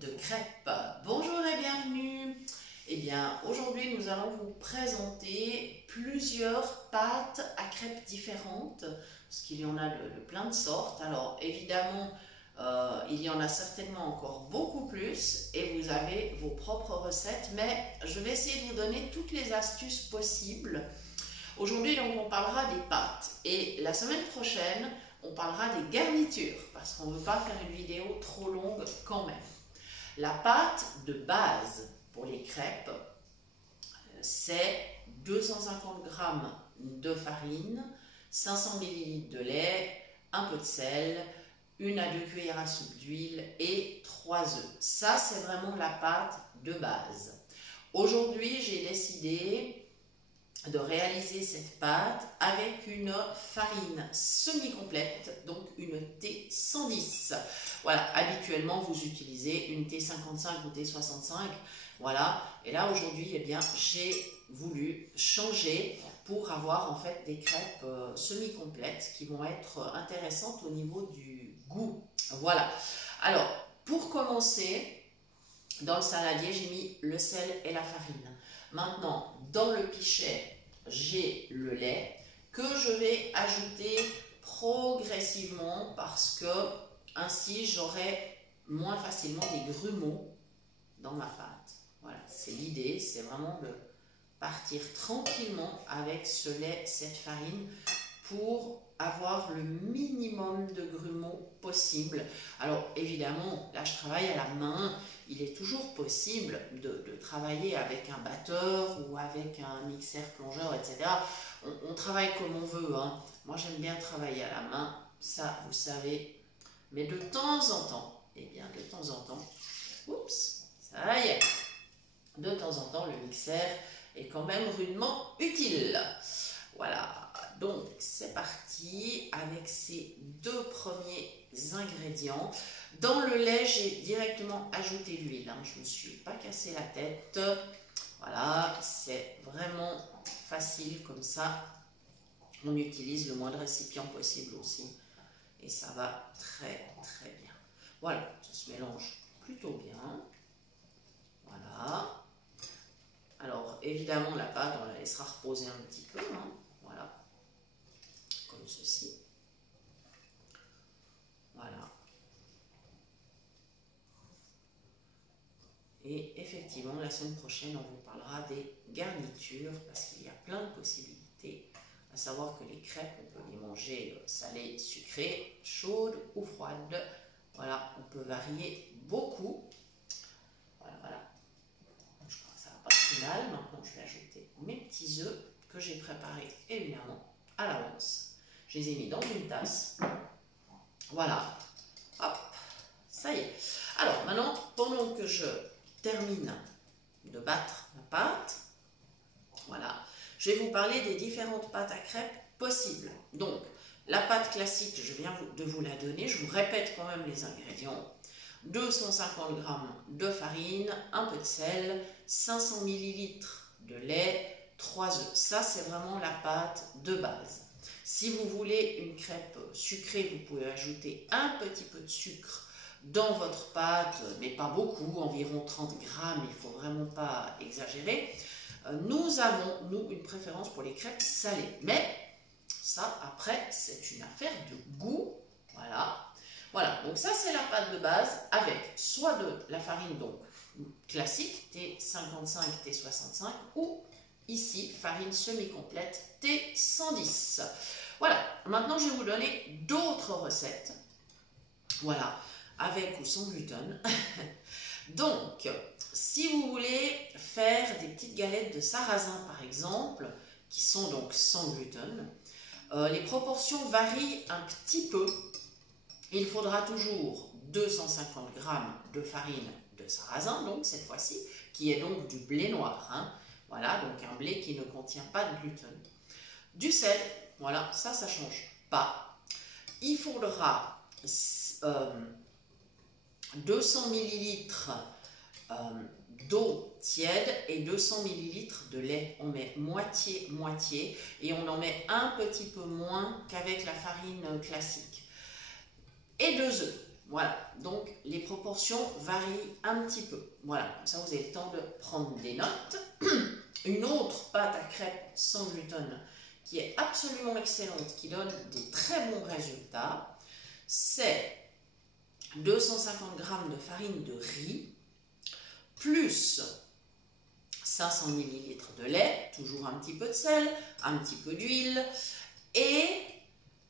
de crêpes. Bonjour et bienvenue. Eh bien, aujourd'hui, nous allons vous présenter plusieurs pâtes à crêpes différentes, parce qu'il y en a de plein de sortes. Alors, évidemment, il y en a certainement encore beaucoup plus et vous avez vos propres recettes, mais je vais essayer de vous donner toutes les astuces possibles. Aujourd'hui, donc, on parlera des pâtes et la semaine prochaine, on parlera des garnitures parce qu'on ne veut pas faire une vidéo trop longue quand même. La pâte de base pour les crêpes, c'est 250 g de farine, 500 ml de lait, un peu de sel, 1 à 2 cuillères à soupe d'huile et 3 œufs. Ça, c'est vraiment la pâte de base. Aujourd'hui, j'ai décidé de réaliser cette pâte avec une farine semi-complète, donc une T110. Voilà, habituellement vous utilisez une T55 ou T65, voilà. Et là aujourd'hui, eh bien, j'ai voulu changer pour avoir en fait des crêpes semi-complètes qui vont être intéressantes au niveau du goût. Voilà. Alors, pour commencer, dans le saladier, j'ai mis le sel et la farine. Maintenant, dans le pichet, j'ai le lait que je vais ajouter progressivement parce que ainsi j'aurai moins facilement des grumeaux dans ma pâte. Voilà, c'est l'idée, c'est vraiment de partir tranquillement avec ce lait, cette farine pour avoir le minimum de grumeaux possible. Alors évidemment, là je travaille à la main, il est toujours possible de travailler avec un batteur ou avec un mixeur plongeur, etc. On travaille comme on veut, hein. Moi j'aime bien travailler à la main, ça vous savez, mais de temps en temps, eh bien de temps en temps, oups, ça y est, de temps en temps le mixeur est quand même rudement utile. Voilà, donc c'est parti avec ces deux premiers ingrédients. Dans le lait, j'ai directement ajouté l'huile, hein. Je ne me suis pas cassé la tête. Voilà, c'est vraiment facile comme ça. On utilise le moins de récipients possible aussi. Et ça va très très bien. Voilà, ça se mélange plutôt bien. Voilà. Alors évidemment la pâte, on la laissera reposer un petit peu, hein. Voilà, comme ceci. Voilà. Et effectivement, la semaine prochaine, on vous parlera des garnitures parce qu'il y a plein de possibilités. À savoir que les crêpes, on peut les manger salées, sucrées, chaudes ou froides. Voilà, on peut varier beaucoup. Voilà, voilà. Je crois que ça va pas très mal. Maintenant, je vais ajouter mes petits œufs que j'ai préparés évidemment à l'avance. Je les ai mis dans une tasse. Voilà. Hop, ça y est. Alors maintenant, pendant que je termine de battre la pâte, voilà, je vais vous parler des différentes pâtes à crêpes possibles. Donc, la pâte classique, je viens de vous la donner. Je vous répète quand même les ingrédients. 250 g de farine, un peu de sel, 500 ml de lait, 3 œufs. Ça, c'est vraiment la pâte de base. Si vous voulez une crêpe sucrée, vous pouvez ajouter un petit peu de sucre dans votre pâte, mais pas beaucoup, environ 30 g, il ne faut vraiment pas exagérer. Nous avons, nous, une préférence pour les crêpes salées. Mais ça, après, c'est une affaire de goût. Voilà. Voilà, donc ça c'est la pâte de base avec soit de la farine donc classique T55, T65 ou ici farine semi-complète T110. Voilà, maintenant je vais vous donner d'autres recettes, voilà, avec ou sans gluten. Donc, si vous voulez faire des petites galettes de sarrasin par exemple, qui sont donc sans gluten, les proportions varient un petit peu. Il faudra toujours 250 g de farine de sarrasin, donc cette fois-ci, qui est donc du blé noir, hein. Voilà, donc un blé qui ne contient pas de gluten. Du sel, voilà, ça ne change pas. Il faudra 200 ml d'eau tiède et 200 ml de lait. On met moitié-moitié et on en met un petit peu moins qu'avec la farine classique. Et 2 œufs. Voilà, donc les proportions varient un petit peu. Voilà, comme ça vous avez le temps de prendre des notes. Une autre pâte à crêpes sans gluten qui est absolument excellente, qui donne des très bons résultats, c'est 250 g de farine de riz, plus 500 ml de lait, toujours un petit peu de sel, un petit peu d'huile, et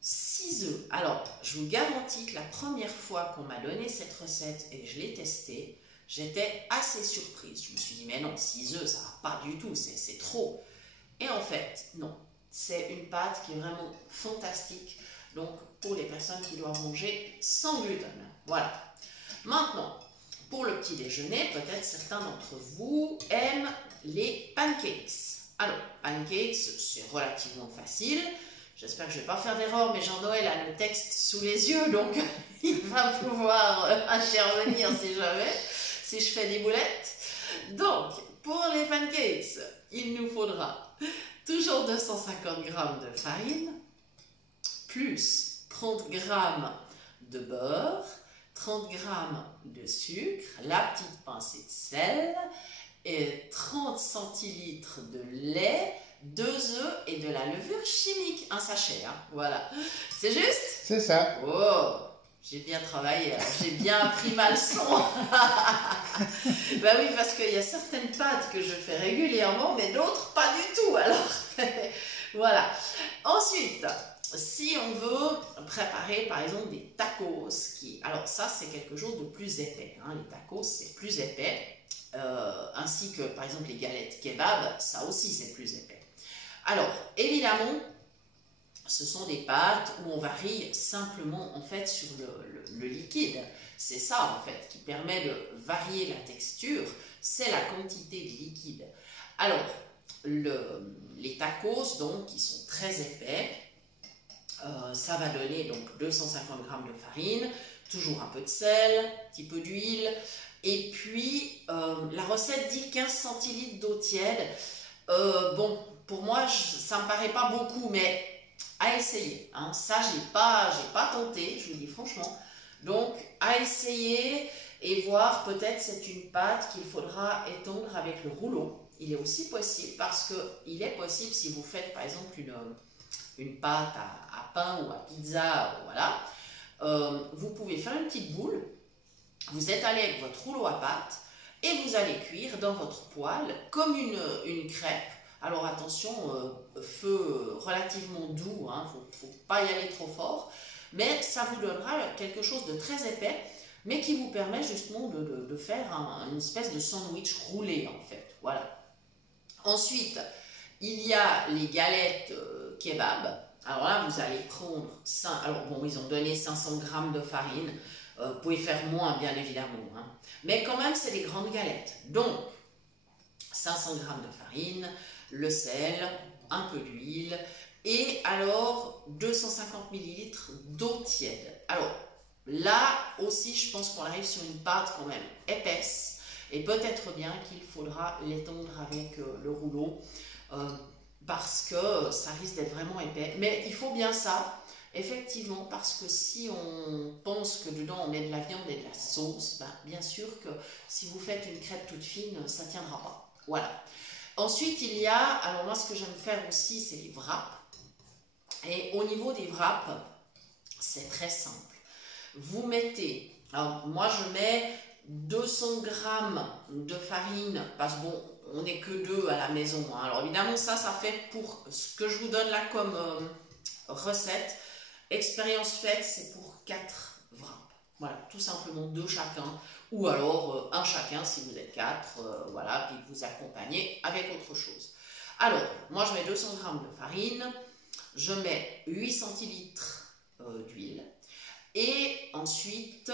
6 œufs. Alors, je vous garantis que la première fois qu'on m'a donné cette recette et que je l'ai testée, j'étais assez surprise. Je me suis dit, mais non, 6 œufs, ça va pas du tout, c'est trop. Et en fait, non. C'est une pâte qui est vraiment fantastique. Donc, pour les personnes qui doivent manger sans gluten. Voilà. Maintenant, pour le petit déjeuner, peut-être certains d'entre vous aiment les pancakes. Alors, pancakes, c'est relativement facile. J'espère que je ne vais pas faire d'erreur, mais Jean-Noël a le texte sous les yeux, donc il va pouvoir intervenir si jamais, si je fais des boulettes. Donc, pour les pancakes, il nous faudra toujours 250 g de farine, plus 30 g de beurre, 30 g de sucre, la petite pincée de sel, et 30 centilitres de lait, 2 œufs et de la levure chimique, un sachet, hein, voilà. C'est juste? C'est ça. Oh, j'ai bien travaillé, j'ai bien appris ma leçon. Ben oui, parce qu'il y a certaines pâtes que je fais régulièrement, mais d'autres pas du tout, alors. Voilà. Ensuite, si on veut préparer par exemple des tacos, alors ça c'est quelque chose de plus épais, hein. Les tacos c'est plus épais, ainsi que par exemple les galettes kebab, ça aussi c'est plus épais. Alors évidemment, ce sont des pâtes où on varie simplement en fait sur le liquide. C'est ça en fait qui permet de varier la texture, c'est la quantité de liquide. Alors les tacos donc qui sont très épais, ça va donner donc 250 g de farine, toujours un peu de sel, un petit peu d'huile, et puis la recette dit 15 centilitres d'eau tiède. Bon, pour moi ça me paraît pas beaucoup, mais à essayer, hein. Ça j'ai pas tenté, je vous dis franchement, donc à essayer et voir, peut-être c'est une pâte qu'il faudra étendre avec le rouleau. Il est aussi possible, parce qu'il est possible si vous faites par exemple une pâte à pain ou à pizza, voilà, vous pouvez faire une petite boule, vous étalez avec votre rouleau à pâte et vous allez cuire dans votre poêle comme une crêpe. Alors attention, feu relativement doux, hein, faut pas y aller trop fort, mais ça vous donnera quelque chose de très épais, mais qui vous permet justement de faire une espèce de sandwich roulé en fait, voilà. Ensuite, il y a les galettes kebab. Alors là, vous allez prendre, alors bon, ils ont donné 500 g de farine, vous pouvez faire moins bien évidemment, hein. Mais quand même c'est des grandes galettes. Donc, 500 g de farine, le sel, un peu d'huile, et alors 250 ml d'eau tiède. Alors là aussi, je pense qu'on arrive sur une pâte quand même épaisse, et peut-être bien qu'il faudra l'étendre avec le rouleau, parce que ça risque d'être vraiment épais. Mais il faut bien ça, effectivement, parce que si on pense que dedans on met de la viande et de la sauce, ben, bien sûr que si vous faites une crêpe toute fine, ça ne tiendra pas. Voilà. Ensuite, il y a, alors moi ce que j'aime faire aussi, c'est les wraps. Et au niveau des wraps, c'est très simple. Vous mettez, alors moi je mets 200 g de farine, parce que bon, on n'est que deux à la maison, hein. Alors évidemment ça fait pour ce que je vous donne là comme recette. Expérience faite, c'est pour 4 wraps. Voilà, tout simplement 2 chacun, ou alors un chacun si vous êtes 4, voilà, puis vous accompagnez avec autre chose. Alors, moi je mets 200 g de farine, je mets 8 centilitres d'huile, et ensuite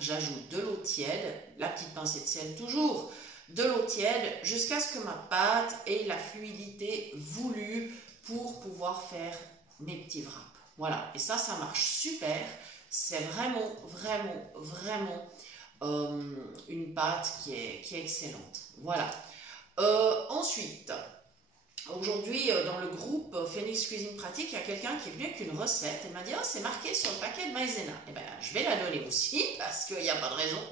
j'ajoute de l'eau tiède, la petite pincée de sel toujours, de l'eau tiède, jusqu'à ce que ma pâte ait la fluidité voulue pour pouvoir faire mes petits wraps. Voilà, et ça marche super. C'est vraiment, vraiment, vraiment une pâte qui est excellente. Voilà. Ensuite, aujourd'hui, dans le groupe Phoenix Cuisine Pratique, il y a quelqu'un qui est venu avec une recette et m'a dit « Oh, c'est marqué sur le paquet de maïzena ». Eh bien, je vais la donner aussi parce qu'il n'y a pas de raison.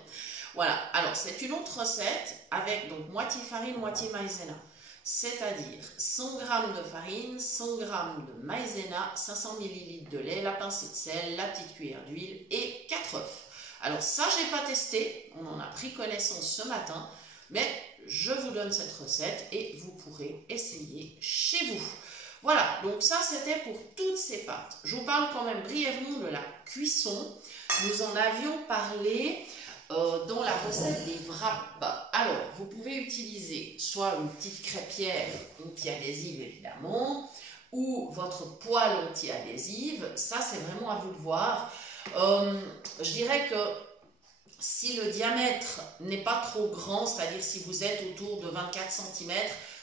Voilà, alors c'est une autre recette avec donc moitié farine, moitié maïzena. C'est-à-dire 100 g de farine, 100 g de maïzena, 500 ml de lait, la pincée de sel, la petite cuillère d'huile et 4 œufs. Alors ça, je n'ai pas testé, on en a pris connaissance ce matin, mais je vous donne cette recette et vous pourrez essayer chez vous. Voilà, donc ça c'était pour toutes ces pâtes. Je vous parle quand même brièvement de la cuisson. Nous en avions parlé dans la recette des wraps. Alors, vous pouvez utiliser soit une petite crêpière anti-adhésive évidemment, ou votre poêle anti-adhésive. Ça, c'est vraiment à vous de voir. Je dirais que si le diamètre n'est pas trop grand, c'est-à-dire si vous êtes autour de 24 cm,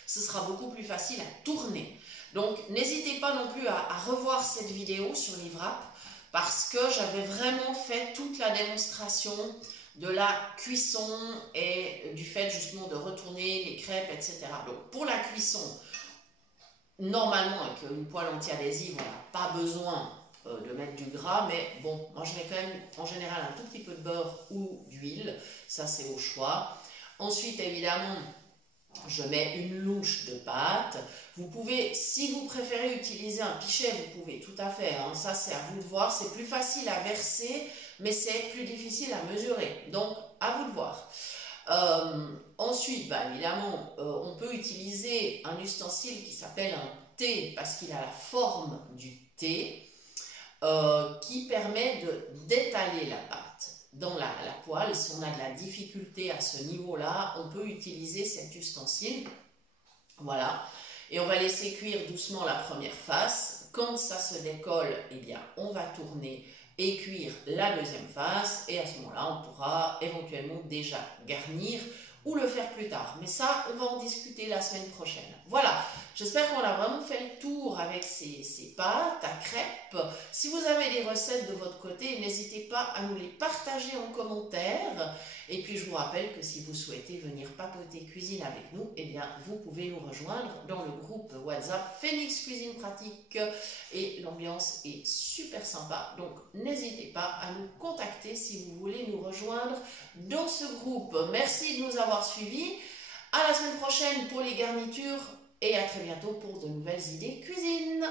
ce sera beaucoup plus facile à tourner. Donc, n'hésitez pas non plus à revoir cette vidéo sur les wraps parce que j'avais vraiment fait toute la démonstration de la cuisson et du fait justement de retourner les crêpes, etc. Donc, pour la cuisson, normalement, avec une poêle anti-adhésive, on n'a pas besoin de mettre du gras, mais bon, moi je mets quand même en général un tout petit peu de beurre ou d'huile, ça c'est au choix. Ensuite, évidemment, je mets une louche de pâte. Vous pouvez, si vous préférez utiliser un pichet, vous pouvez tout à fait, hein, ça c'est à vous de voir, c'est plus facile à verser, mais c'est plus difficile à mesurer, donc à vous de voir. Ensuite, évidemment, on peut utiliser un ustensile qui s'appelle un thé, parce qu'il a la forme du thé, qui permet d'étaler la pâte dans la poêle. Si on a de la difficulté à ce niveau-là, on peut utiliser cet ustensile. Voilà. Et on va laisser cuire doucement la première face. Quand ça se décolle, eh bien, on va tourner et cuire la deuxième face. Et à ce moment-là, on pourra éventuellement déjà garnir ou le faire plus tard. Mais ça, on va en discuter la semaine prochaine. Voilà, j'espère qu'on a vraiment fait le tour avec ces pâtes à crêpes. Si vous avez des recettes de votre côté, n'hésitez pas à nous les partager en commentaire. Et puis, je vous rappelle que si vous souhaitez venir papoter cuisine avec nous, eh bien, vous pouvez nous rejoindre dans le groupe WhatsApp Phoenix Cuisine Pratique. Et l'ambiance est super sympa. Donc, n'hésitez pas à nous contacter si vous voulez nous rejoindre dans ce groupe. Merci de nous avoir suivis. À la semaine prochaine pour les garnitures et à très bientôt pour de nouvelles idées cuisine.